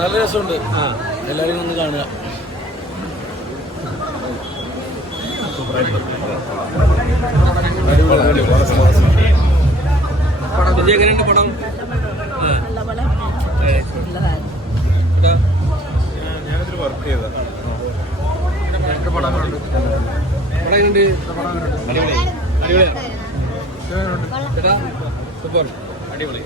നല്ല രസമുണ്ട്. എല്ലാവരും ഒന്ന് കാണുക. എങ്ങനെയുണ്ട് പടം? ഞാനതിൽ വർക്ക് ചെയ്ത സൂപ്പർ, അടിപൊളി.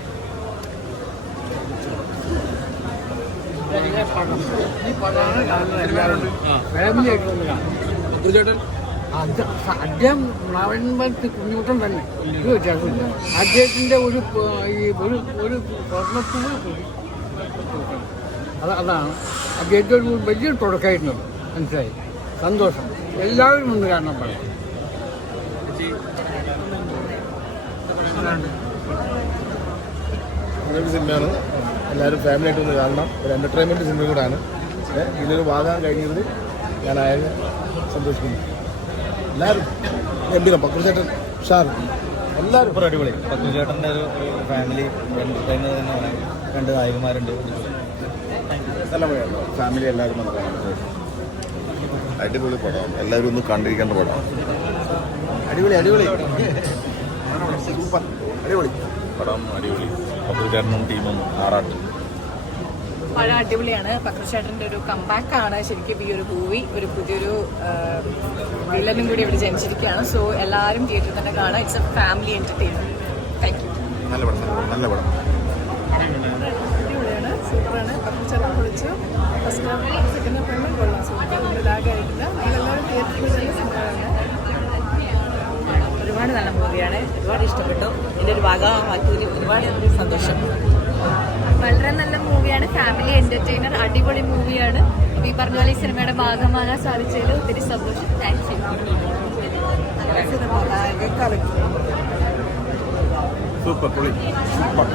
അദ്ദേഹം നവൻപത്ത് കുഞ്ഞുട്ടൻ തന്നെ, ഒരു വ്യത്യാസമില്ല. അദ്ദേഹത്തിൻ്റെ ഒരു സ്വർണ്ണപ്പൂവ് അതാണ് അദ്ദേഹത്തെ ഒരു വലിയൊരു തുടക്കമായിരുന്നു. മനസ്സിലായി, സന്തോഷം. എല്ലാവരും ഒന്ന് കാണണം പറയാം. നല്ലൊരു സിനിമയാണ്. എല്ലാവരും ഫാമിലി ആയിട്ട് ഒന്ന് കാണണം. ഒരു എൻ്റർടൈൻമെൻറ്റ് സിനിമ കൂടാണ്. ഇതിലൊരു ഭാഗം കഴിഞ്ഞതിൽ ഞാൻ അയാളെ സന്തോഷിക്കുന്നു. എല്ലാവരും ഗംഭീരം. പക്രുചേട്ടൻ ഷാർ എല്ലാവരും സൂപ്പർ, അടിപൊളി. പക്രുചേട്ടൻ്റെ ഒരു ഫാമിലി എൻ്റർടൈനർ തന്നെ പറയാം. 2 നായകന്മാരുണ്ട്. നല്ല പടമാണ്. ഫാമിലി എല്ലാവരും ഒന്ന് കാണാൻ അടിപൊളി പടമാണ്. എല്ലാവരും ഒന്ന് കണ്ടിരിക്കേണ്ട പടമാണ്. അടിപൊളി അടിപൊളി സൂപ്പർ അടിപൊളി പടം അടിപൊളി. പക്രുചേട്ടനും ടീമും ആറാട്ട്. പഴയ അടിപൊളിയാണ്. പക്രുചേട്ടൻ്റെ ഒരു കംബാക്കാണ് ശരിക്കും ഈ ഒരു മൂവി. ഒരു പുതിയൊരു വില്ലനും കൂടി ഇവിടെ ജനിച്ചിരിക്കുകയാണ്. സോ എല്ലാവരും തിയേറ്ററിൽ തന്നെ കാണാം. It's A family entertainment. Thank you. നല്ല പടം, നല്ല പടം. അടിപൊളിയാണ്, സൂപ്പറാണ്. പക്രുചേട്ടൻ പൊളിച്ചു. ഫസ്റ്റ് ഹാഫ് സെക്കൻഡ് ഹാഫ് എല്ലാം കൊള്ളാം. സൂപ്പർ, ലാഗായിട്ടില്ല. നമ്മളെല്ലാവരും തിയേറ്ററിൽ തന്നെ സിനിമയാണ്. ഒരുപാട് നല്ല മൂവിയാണ്. ഒരുപാട് ഇഷ്ടപ്പെട്ടു. ഇതിൻ്റെ ഒരു ഭാഗമാക്കിയതിൽ ഒരുപാട് സന്തോഷം. വളരെ നല്ല മൂവിയാണ്. ഫാമിലി എന്റർടൈനർ, അടിപൊളി മൂവിയാണ്. ഈ പറഞ്ഞ പോലെ ഈ സിനിമയുടെ ഭാഗമാകാൻ സാധിച്ചതിൽ ഒത്തിരി സന്തോഷം. താങ്ക്സ്. സൂപ്പർ പൊളി സൂപ്പർ.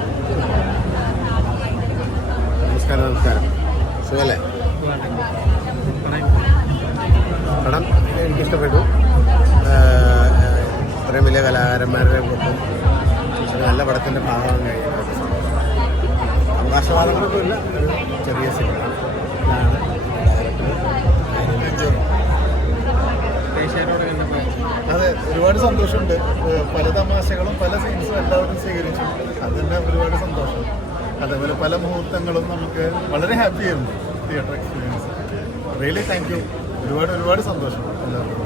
നമസ്കാരം നമസ്കാരം. സുഖല്ലേ? പടം എനിക്കിഷ്ടപ്പെട്ടു. ഇത്രയും വലിയ കലാകാരന്മാരുടെ ഒപ്പം നല്ല പടത്തിൻ്റെ ഭാഗം കഴിയുന്നത് അവകാശവാദങ്ങളൊന്നുമില്ല. ഒരു ചെറിയ സിനിമ ഇതാണ്. അതെ, ഒരുപാട് സന്തോഷമുണ്ട്. പല തമാശകളും പല സീൻസും എല്ലാവരും സ്വീകരിച്ചു. അത് തന്നെ ഒരുപാട് സന്തോഷം. അതേപോലെ പല മുഹൂർത്തങ്ങളും നമുക്ക് വളരെ ഹാപ്പി ആയിരുന്നു theatre experience. Really thank you. ഒരുപാട് ഒരുപാട് സന്തോഷം എല്ലാവർക്കും.